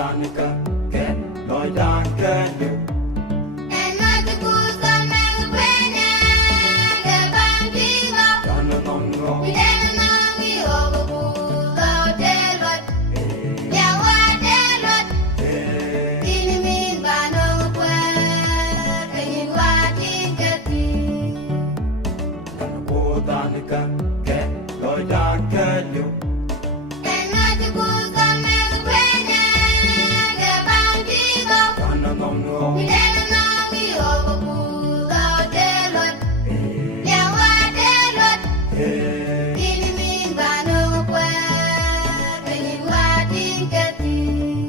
Danica, get Lloyd Dääk, you. And not the good son, man, the penny, the bandigo. Gonna know, We didn't know we overboard out there, but yeah, what there, but didn't mean by no word, and you are thinking. Gonna go Danica, get Lloyd Dääk, you. And not the good son, man, the penny, the bandigo. Gonna know, We didn't know we overboard out there, but yeah, what there, but didn't mean by no word, and you are thinking.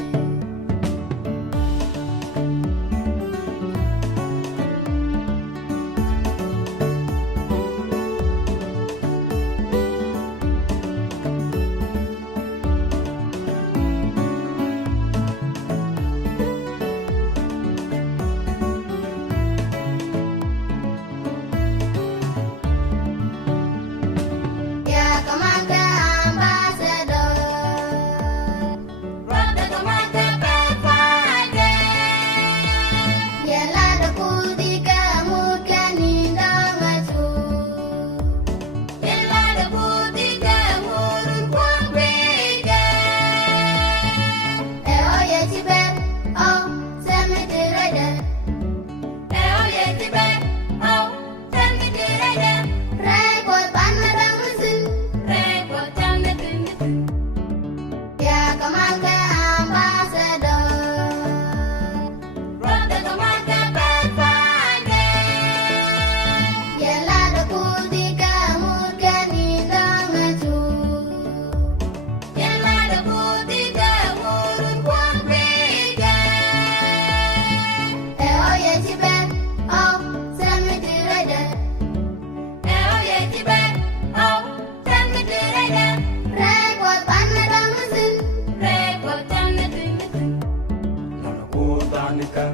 Yeah, come on, ambassador. Rock the commander, Pathfinder. Yeah, la da kudika mukani damasu. Yeah, la da kudika murun kwambega. Oh, yeah, Tibet. Oh, cemetery. Oh, yeah, Tibet. Oh, cemetery. Report panadang mesin. Report jam netin. Ya commander ambassador. Rock the commander Pathfinder. Ya la da kudika mukani damasu. Ya la da kudika murun kwambega. Oh, yeah, Tibet. Oh, cemetery. Oh, yeah, Tibet. Oh, cemetery. Report panadang mesin. Report jam netin. Gonna go Danica,